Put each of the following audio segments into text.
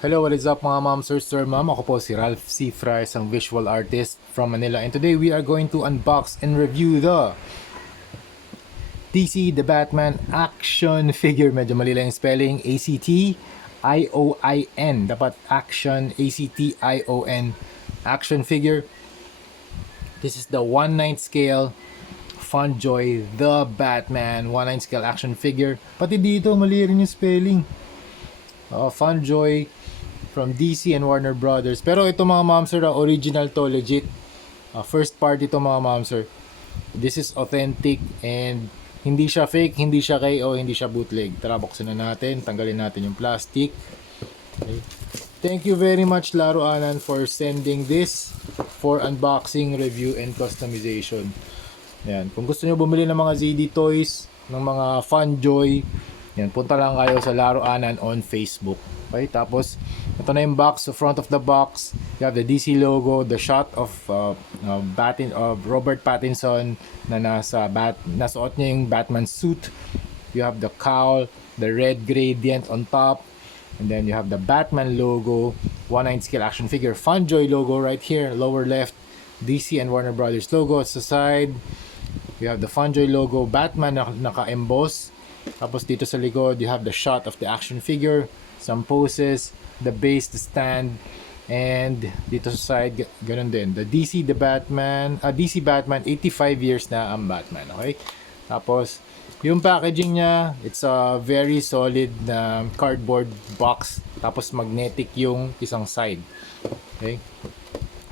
Hello, what is up mga ma'am, sir, ma'am? Ako po si Ralph C. Fry, isang visual artist from Manila. And today we are going to unbox and review the DC The Batman action figure. Medyo mali lang yung spelling. A-C-T-I-O-I-N. Dapat action, A-C-T-I-O-N. Action figure. This is the 1/9 scale Funjoy The Batman 1/9 scale action figure. Pati dito, mali rin yung spelling. Funjoy from DC and Warner Brothers. Pero ito mga momsir, original to, legit. First party to mga momsir. This is authentic and hindi siya fake, hindi siya KO, hindi siya bootleg. Tara, buksan na natin. Tanggalin natin yung plastic. Okay. Thank you very much Laro Anan for sending this for unboxing, review, and customization. Yan. Kung gusto nyo bumili ng mga ZD toys, ng mga Funjoy, yan, punta lang kayo sa Laro Anan on Facebook. Okay, tapos ito na yung box. So front of the box, you have the DC logo, the shot of Robert Pattinson na nasuot niya yung Batman suit. You have the cowl, the red gradient on top, and then you have the Batman logo, 1/9 scale action figure Funjoy logo right here, lower left, DC and Warner Brothers logo at the side. You have the Funjoy logo, Batman na naka-emboss. Tapos dito sa likod, you have the shot of the action figure, some poses, the base, the stand, and dito sa side, ganun din. The DC Batman, 85 years na ang Batman, okay? Tapos, yung packaging niya, it's a very solid na cardboard box. Tapos magnetic yung isang side. Okay?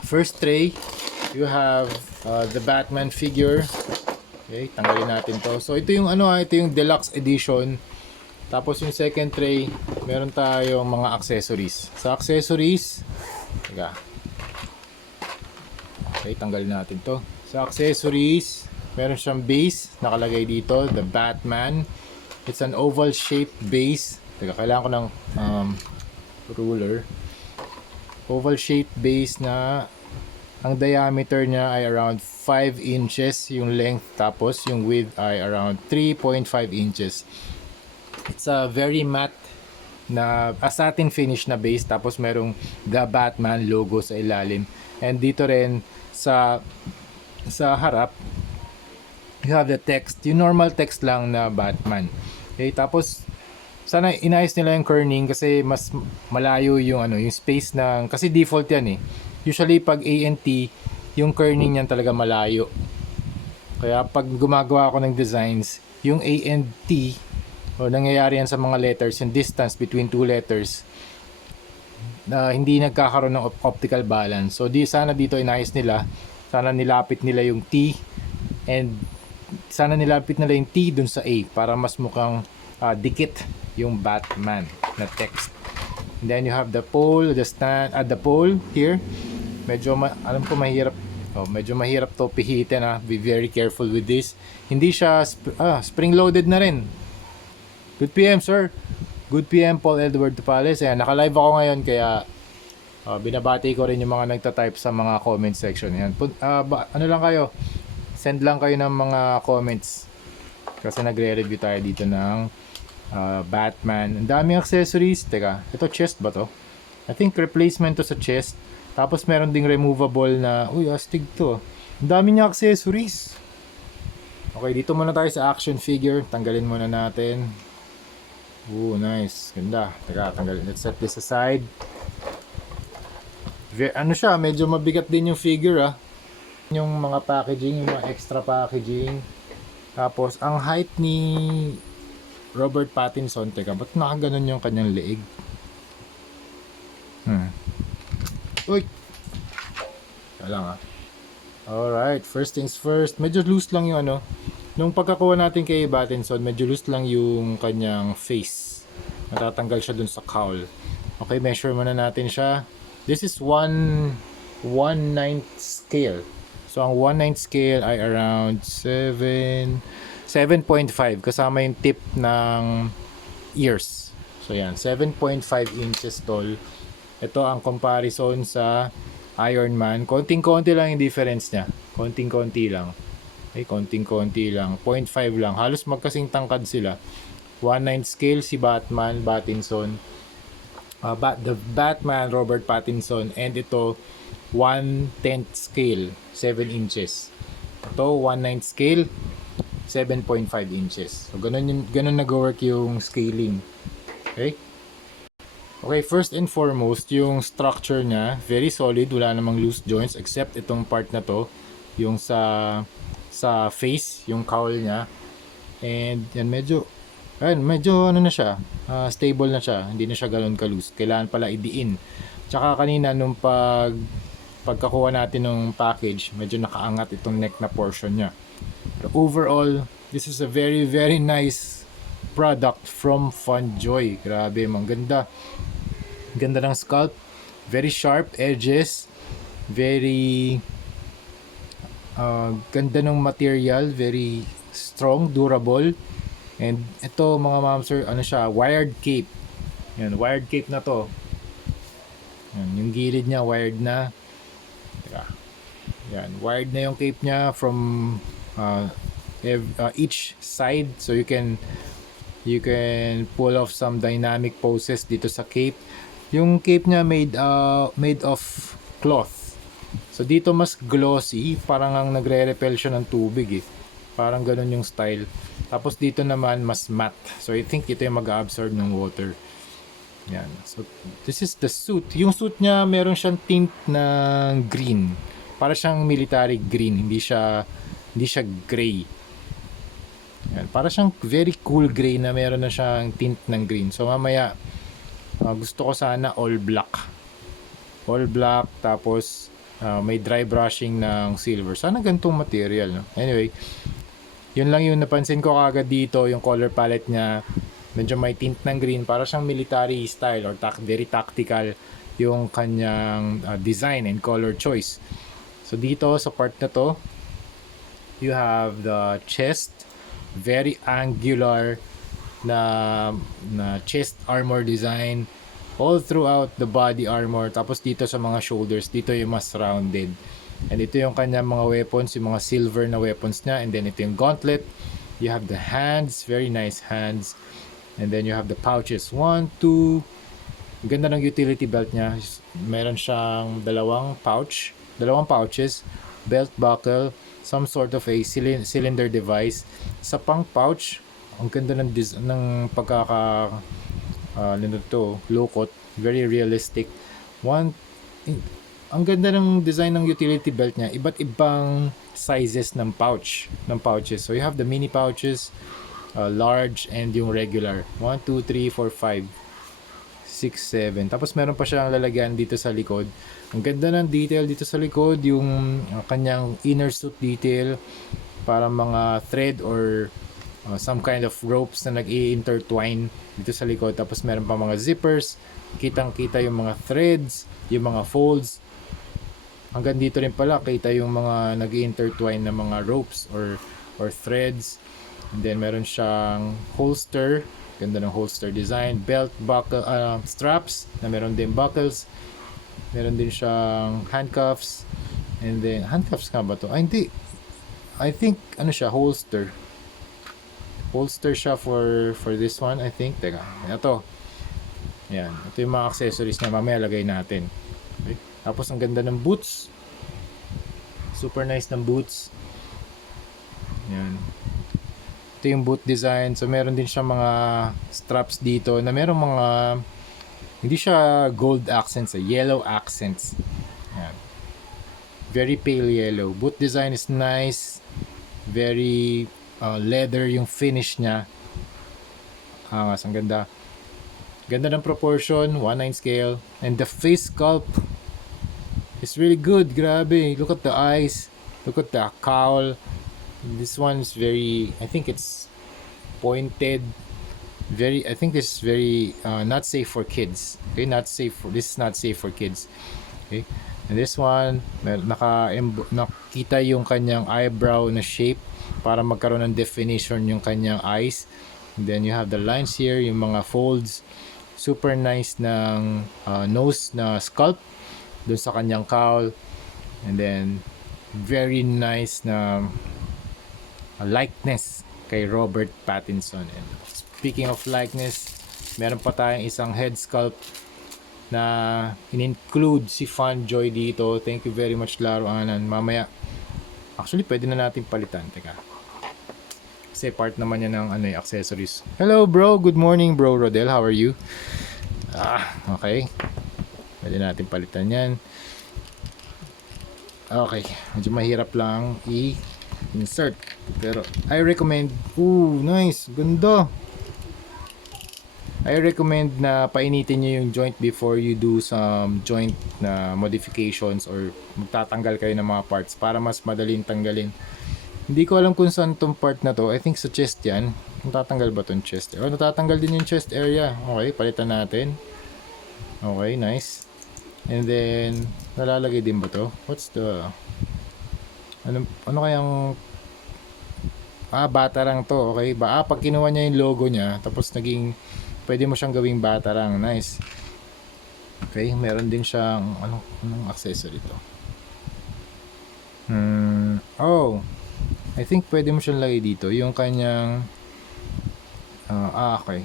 First tray, you have the Batman figure. Okay, tanggalin natin to. So ito yung ito yung deluxe edition. Tapos yung second tray, meron tayong mga accessories. Sa accessories, teka. Okay, tanggalin natin to. Sa accessories, meron siyang base nakalagay dito, the Batman. It's an oval shaped base. Teka, kailangan ko ng ruler. Oval shaped base na ang diameter niya ay around 5 inches yung length, tapos yung width ay around 3.5 inches. It's a very matte na satin finish na base, tapos merong The Batman logo sa ilalim. And dito rin sa harap, you have the text, yung normal text lang na Batman. Okay, tapos sana inayos nila yung kerning kasi mas malayo yung yung space ng, kasi default yan eh. Usually pag ANT, yung kerning niyan talaga malayo. Kaya pag gumagawa ako ng designs, yung A and T, o nangyayari yan sa mga letters, yung distance between two letters, hindi nagkakaroon ng optical balance. So sana dito inayos nila, sana nilapit nila yung T, and sana nilapit nila yung T dun sa A para mas mukhang dikit yung Batman na text. And then you have the pole, the stand, the pole here. Medyo alam ko medyo mahirap to pihitin Be very careful with this. Hindi siya spring loaded na rin. Good PM sir. Good PM Paul Edward Tupales. Ayan, naka-live ako ngayon kaya binabati ko rin yung mga nagta-type sa mga comment section. Ayan. Ano lang kayo? Send lang kayo ng mga comments. Kasi nagre-review tayo dito ng Batman. Ang daming accessories. Teka, ito chest ba to? I think replacement to sa chest. Tapos meron ding removable na, astig to. Ang dami niya accessories. Okay, dito muna tayo sa action figure. Tanggalin muna natin. Nice. Ganda. Teka, tanggalin. Let's set this aside. Siya, medyo mabigat din yung figure Yung mga packaging, yung mga extra packaging. Tapos, ang height ni Robert Pattinson, teka, ba't nakaganon yung kanyang leeg? Uy! Kaya lang Alright, first things first. Medyo loose lang yung nung pagkakuha natin kay Pattinson, medyo loose lang yung kanyang face. Natatanggal siya dun sa cowl. Okay, measure muna natin siya. This is 1/9 scale. So, ang 1/9 scale ay around 7.5 kasama yung tip ng ears. So, yan. 7.5 inches tall. Ito ang comparison sa Iron Man. Konting-konti lang yung difference niya. Konting-konti lang. Okay, konting-konti lang. 0.5 lang. Halos magkasing tangkad sila. 1/9 scale si Batman, Pattinson. The Batman Robert Pattinson, and ito 1/10 scale, 7 inches. Ito 1/9 scale, 7.5 inches. So ganun nag-work yung scaling. Okay? Okay, first and foremost, yung structure niya, very solid, wala namang loose joints except itong part na to, yung sa face, yung cowl niya. And yan, medyo ano na siya, stable na siya, hindi na siya ganoon ka-loose. Kailangan pala idiin. Tsaka kanina nung pagkakuha natin ng package, medyo nakaangat itong neck na portion niya. But overall, this is a very very nice product from Funjoy. Grabe, mang ganda. Ganda ng sculpt, very sharp edges, very ganda ng material, very strong, durable. And ito mga ma'am sir, ano siya, wired cape. Yan, wired cape na to. Yan, yung gilid niya wired na. Teka. Yan, wired na yung cape niya from each side, so you can pull off some dynamic poses dito sa cape. Yung cape niya made of cloth. So dito mas glossy, parang ang nagre-repel siya ng tubig eh. Parang ganun yung style. Tapos dito naman mas matte. So I think ito yung mag-absorb ng water. Yan. So this is the suit. Yung suit niya meron siyang tint ng green. Para siyang military green, hindi siya gray. Yan. Para siyang very cool gray na meron na siyang tint ng green. So mamaya gusto ko sana all black. All black tapos may dry brushing ng silver. Sana ganitong material, no? Anyway, yun lang yung napansin ko kagad dito, yung color palette niya. Medyo may tint ng green, para siyang military style or very tactical yung kanyang design and color choice. So dito sa part na to, you have the chest, very angular na chest armor design all throughout the body armor. Tapos dito sa mga shoulders, dito yung mas rounded. And ito yung kanyang mga weapons, yung mga silver na weapons niya. And then ito yung gauntlet. You have the hands, very nice hands. And then you have the pouches. 1, 2. Ganda ng utility belt niya. Meron siyang dalawang pouches, belt buckle, some sort of a cylinder device. Sa pang pouch, ang ganda ng lukot, very realistic. Ang ganda ng design ng utility belt niya, iba't ibang sizes ng pouches. So you have the mini pouches, large, and yung regular. 1, 2, 3, 4, 5, 6, 7. Tapos meron pa siyang lalagyan dito sa likod. Ang ganda ng detail dito sa likod, yung kanyang inner suit detail, para mga thread or some kind of ropes na nag-i-intertwine dito sa likod. Tapos meron pa mga zippers, kitang-kita yung mga threads, yung mga folds. Hanggang dito rin pala kita yung mga nag-i-intertwine na mga ropes or threads. And then meron siyang holster, ganda ng holster design, belt, buckle, straps na meron din buckles. Meron din siyang handcuffs. And then handcuffs nga ba to? Ay, hindi. I think ano siya, holster siya for this one, I think. Teka, ito. Yan, ito yung mga accessories na mamaya lagay natin. Okay. Tapos ang ganda ng boots, super nice ng boots. Yan, ito yung boot design. So meron din siya mga straps dito na meron mga, hindi siya gold accents, yellow accents. Yan, very pale yellow. Boot design is nice, very leather yung finish niya. Ang ganda. Ganda ng proportion, 1/9 scale. And the face sculpt is really good. Grabe. Look at the eyes. Look at the cowl. This one is very, I think it's pointed. I think this is very not safe for kids. Okay, this is not safe for kids. Okay. And this one, nakita yung kanyang eyebrow na shape para magkaroon ng definition yung kanyang eyes. And then you have the lines here, yung mga folds. Super nice ng nose na sculpt dun sa kanyang cowl. And then very nice na likeness kay Robert Pattinson. And speaking of likeness, meron pa tayong isang head sculpt na in-include si Funjoy dito. Thank you very much, Laro Anan. Mamaya, actually, pwede na natin palitan. Teka. Kasi part naman yan ng accessories. Hello, bro. Good morning, bro Rodel. How are you? Okay. Pwede natin palitan yan. Okay. Medyo mahirap lang i-insert. Pero, I recommend. Ooh, nice. Ganda. I recommend na painitin nyo yung joint before you do some joint na modifications or magtatanggal kayo ng mga parts para mas madaling tanggalin. Hindi ko alam kung saan tong part na to. I think sa chest yan. Natatanggal ba tong chest? Oh, natatanggal din yung chest area. Okay, palitan natin. Okay, nice. And then, nalalagay din ba to? What's the... Ano kayang... batarang to. Okay, pag kinuha niya yung logo niya, tapos naging... Pwede mo siyang gawing batarang. Nice. Okay, meron din siyang... Anong accessory to? Oh, I think pwede mo siyang lagay dito. Yung kanyang... okay.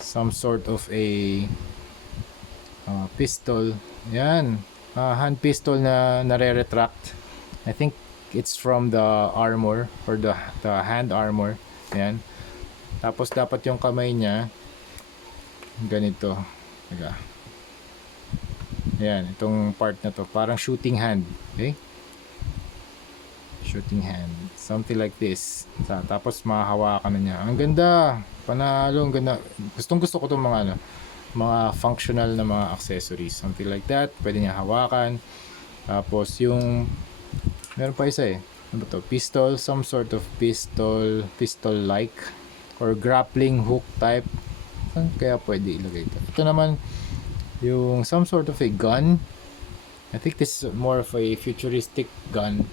Some sort of a... pistol. Yan. Hand pistol na nare-retract. I think it's from the armor or the hand armor. Yan. Tapos dapat yung kamay niya ganito. Teka. Yan, itong part na to, parang shooting hand. Okay? Shooting hand. Something like this. Tapos mahahawakan na niya. Ang ganda. Panalo, ang ganda. Gustong gusto ko itong mga functional na mga accessories. Something like that. Pwede niya hawakan. Tapos yung meron pa isa ano ba to? Pistol. Some sort of pistol like or grappling hook type. Saan kaya pwede ilagay ito? Ito naman yung some sort of a gun. I think this is more of a futuristic gun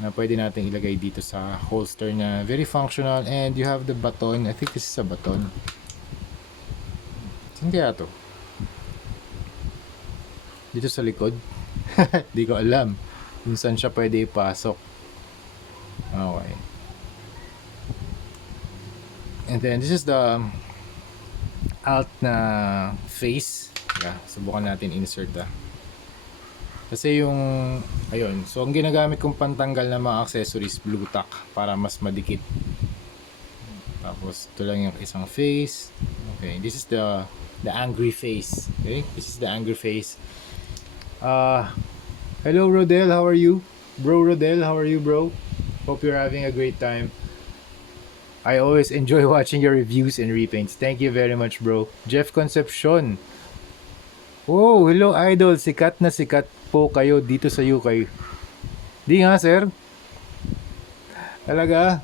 na pwede natin ilagay dito sa holster niya. Very functional. And you have the baton. I think this is a baton. Saan kaya to? Dito sa likod? Di ko alam kung saan siya pwede ipasok. Okay. And then this is the alt na face. Yeah, subukan natin insert Kasi yung ayun, so ang ginagamit kong pantanggal ng mga accessories, blue tack para mas madikit. Tapos ito lang yung isang face. Okay, this is the angry face. Okay, this is the angry face. Hello Rodel, how are you? Bro Rodel, how are you, bro? Hope you're having a great time. I always enjoy watching your reviews and repaints. Thank you very much, bro. Jeff Concepcion. Oh, hello idol. Sikat na sikat po kayo dito sa UK. Di nga, sir. Talaga?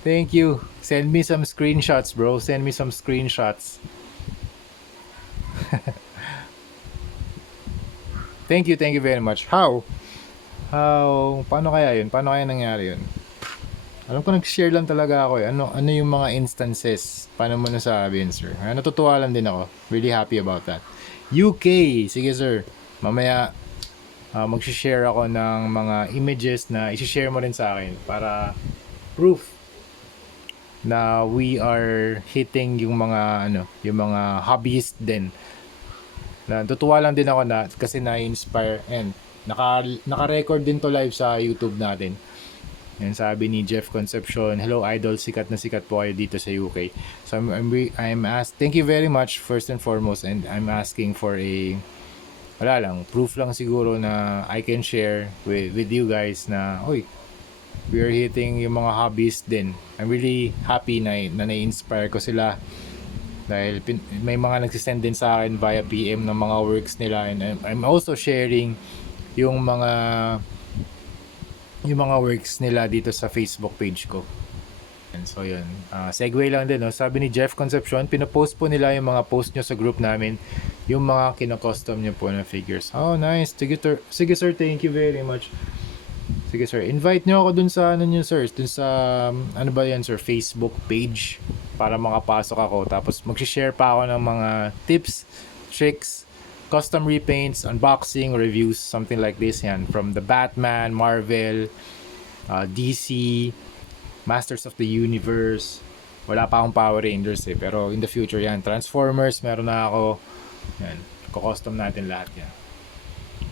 Thank you. Send me some screenshots, bro. Send me some screenshots. Thank you very much. How? Paano kaya yun? Paano kaya nangyari yun? Alam ko nag-share lang talaga ako Ano yung mga instances? Paano mo nasabi yun, sir? Natutuwa lang din ako. Really happy about that. UK! Sige, sir. Mamaya mag-share ako ng mga images na i-share mo rin sa akin para proof na we are hitting yung mga yung mga hobbyist din. Natutuwa lang din ako na kasi na-inspire and naka-record din to live sa YouTube natin. Yan sabi ni Jeff Concepcion, hello idol, sikat na sikat po kayo dito sa UK. So I'm asked, thank you very much first and foremost, and I'm asking for proof lang siguro na I can share with you guys na we are hitting yung mga hobbies din. I'm really happy na na-inspire ko sila dahil may mga nagsisend din sa akin via PM ng mga works nila, and I'm also sharing yung mga works nila dito sa Facebook page ko. And so yun, segue lang din sabi ni Jeff Concepcion, pinopost po nila yung mga post nyo sa group namin, yung mga kinocustom nyo po na figures. Oh nice, sige sir, thank you very much. Sige sir, invite nyo ako dun sa sir, dun sa sir, Facebook page para makapasok ako, tapos mag-share pa ako ng mga tips, tricks, custom repaints, unboxing, reviews, something like this yan, from the Batman, Marvel, DC, Masters of the Universe, Wala pa akong Power Rangers pero in the future yan. Transformers, meron na ako. Yan, custom natin lahat yan.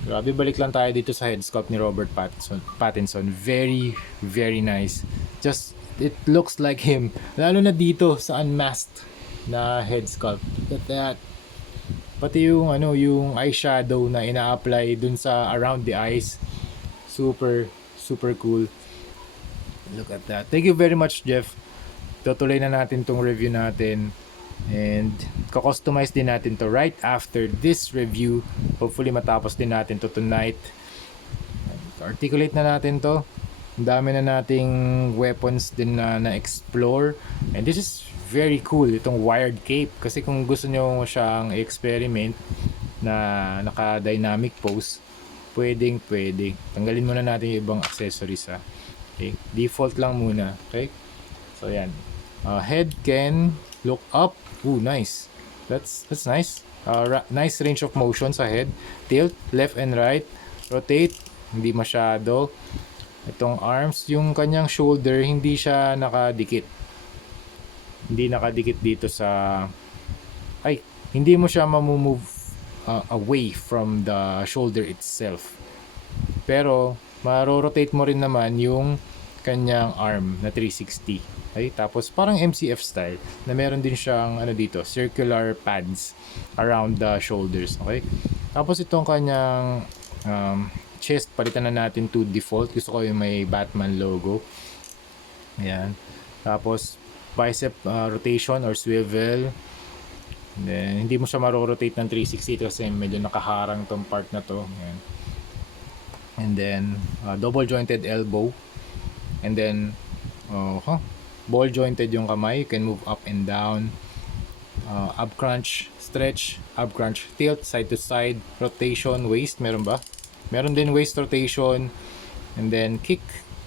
Grabe, balik lang tayo dito sa head sculpt ni Robert Pattinson. Very, very nice. Just, it looks like him. Lalo na dito sa unmasked na head sculpt. Look at that. Pati yung yung eyeshadow na ina-apply dun sa around the eyes. Super, super cool. Look at that. Thank you very much, Jeff. Tutuloy na natin tong review natin. And kustomize din natin to right after this review. Hopefully matapos din natin to tonight. Articulate na natin to. Ang dami na nating weapons din na explore. And this is very cool, itong wired cape. Kasi kung gusto nyo siyang experiment na naka-dynamic pose, pwedeng. Tanggalin muna natin yung ibang accessories ha. Okay? Default lang muna. Okay? So yan. Head can look up. Ooh, nice. That's nice. Nice range of motion sa head. Tilt, left and right. Rotate, hindi masyado. Itong arms, yung kanyang shoulder, hindi siya nakadikit. Hindi nakadikit dito sa... hindi mo siya mamove away from the shoulder itself. Pero, maro-rotate mo rin naman yung kanyang arm na 360. Okay? Tapos parang MCF style na meron din siyang dito, circular pads around the shoulders. Okay? Tapos itong kanyang chest, palitan na natin to default. Gusto ko yung may Batman logo. Ayan. Tapos bicep rotation or swivel. And then, hindi mo siya maro-rotate ng 360 kasi medyo nakaharang tong part na to. Ayan. And then double jointed elbow. And then ball jointed yung kamay. You can move up and down. Ab crunch, stretch, ab crunch, tilt, side to side, rotation, waist, meron ba? Meron din waist rotation. And then kick,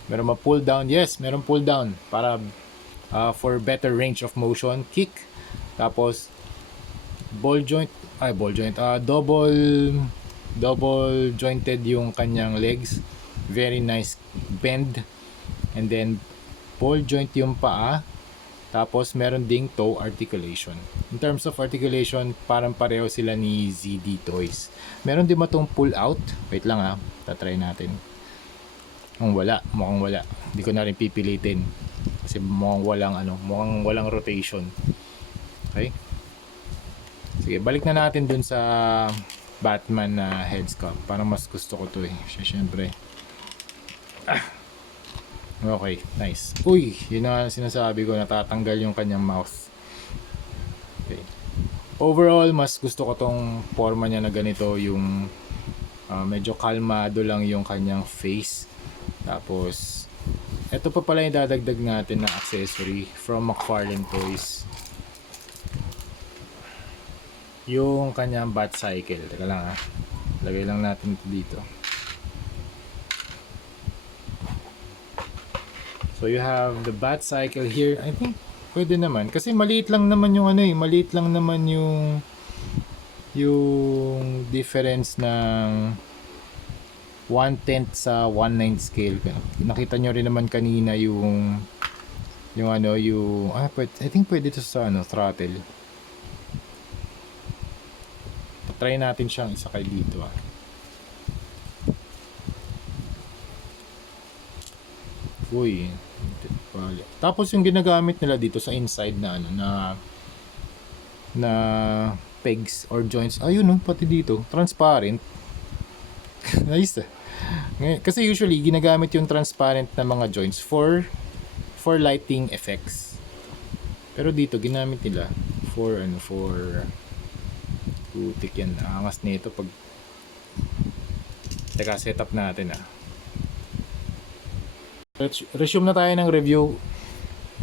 meron ba pull down? Yes, meron pull down para for better range of motion. Kick, tapos double jointed yung kanyang legs, very nice bend. And then ball joint yung paa. Tapos meron ding toe articulation. In terms of articulation, parang pareho sila ni ZD Toys. Meron din ba itong pull out? Wait lang tatry natin. Mukhang wala. Hindi ko na rin pipilitin. Kasi mukhang walang rotation. Okay? Sige, balik na natin dun sa Batman na head sculpt. Parang mas gusto ko to Siyempre. Okay, nice. Uy, yun na sinasabi ko, natatanggal yung kanyang mouth. Okay. Overall, mas gusto ko tong forma niya na ganito, yung medyo kalmado lang yung kanyang face. Tapos, ito pa pala yung dadagdag natin na accessory from McFarlane Toys. Yung kanyang bat cycle. Teka lang lagay lang natin ito dito. So you have the bat cycle here. I think pwede naman kasi maliit lang naman yung maliit lang naman yung difference ng 1/10 sa 1/9 scale. Nakita nyo rin naman kanina yung I think pwede ito sa throttle. Try natin siyang isakay dito Uy. Tapos yung ginagamit nila dito sa inside na pegs or joints. Ayun pati dito, transparent. Nice. Kasi usually ginagamit yung transparent na mga joints for lighting effects. Pero dito ginamit nila for putik yan. Angas nito pag teka, setup natin Resume na tayo ng review.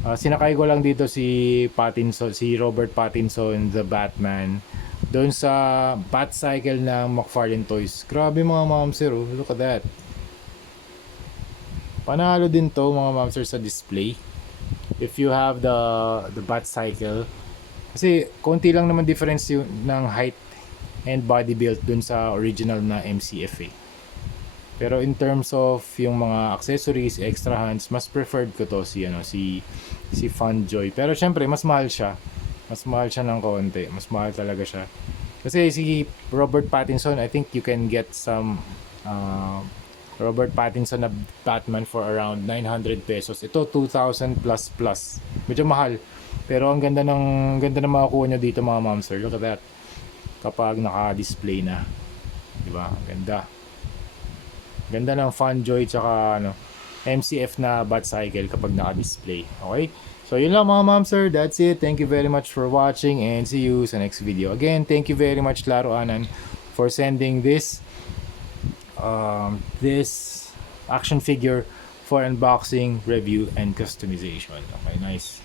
Sinakay ko lang dito si Robert Pattinson, the Batman, doon sa Bat Cycle ng McFarlane Toys. Grabe mga mamsir, look at that. Panalo din to mga mamsir sa display. If you have the Bat Cycle, kasi konti lang naman difference ng height and body build dun sa original na MCF Pero in terms of yung mga accessories, extra hands, mas preferred ko to si Funjoy. Pero syempre, mas mahal siya. Mas mahal siya ng konti. Mas mahal talaga siya. Kasi si Robert Pattinson, I think you can get some Robert Pattinson na Batman for around 900 pesos. Ito 2,000 plus plus. Medyo mahal. Pero ang ganda ng makukuha nyo dito mga ma'am sir. Look at that. Kapag naka-display na. 'Di ba? Ganda. Ganda ng Funjoy tsaka MCF na bat cycle kapag naka-display. Okay? So yun lang mga ma'am sir, that's it. Thank you very much for watching and see you sa next video. Again, thank you very much Laro Anan for sending this this action figure for unboxing, review, and customization. Okay, nice.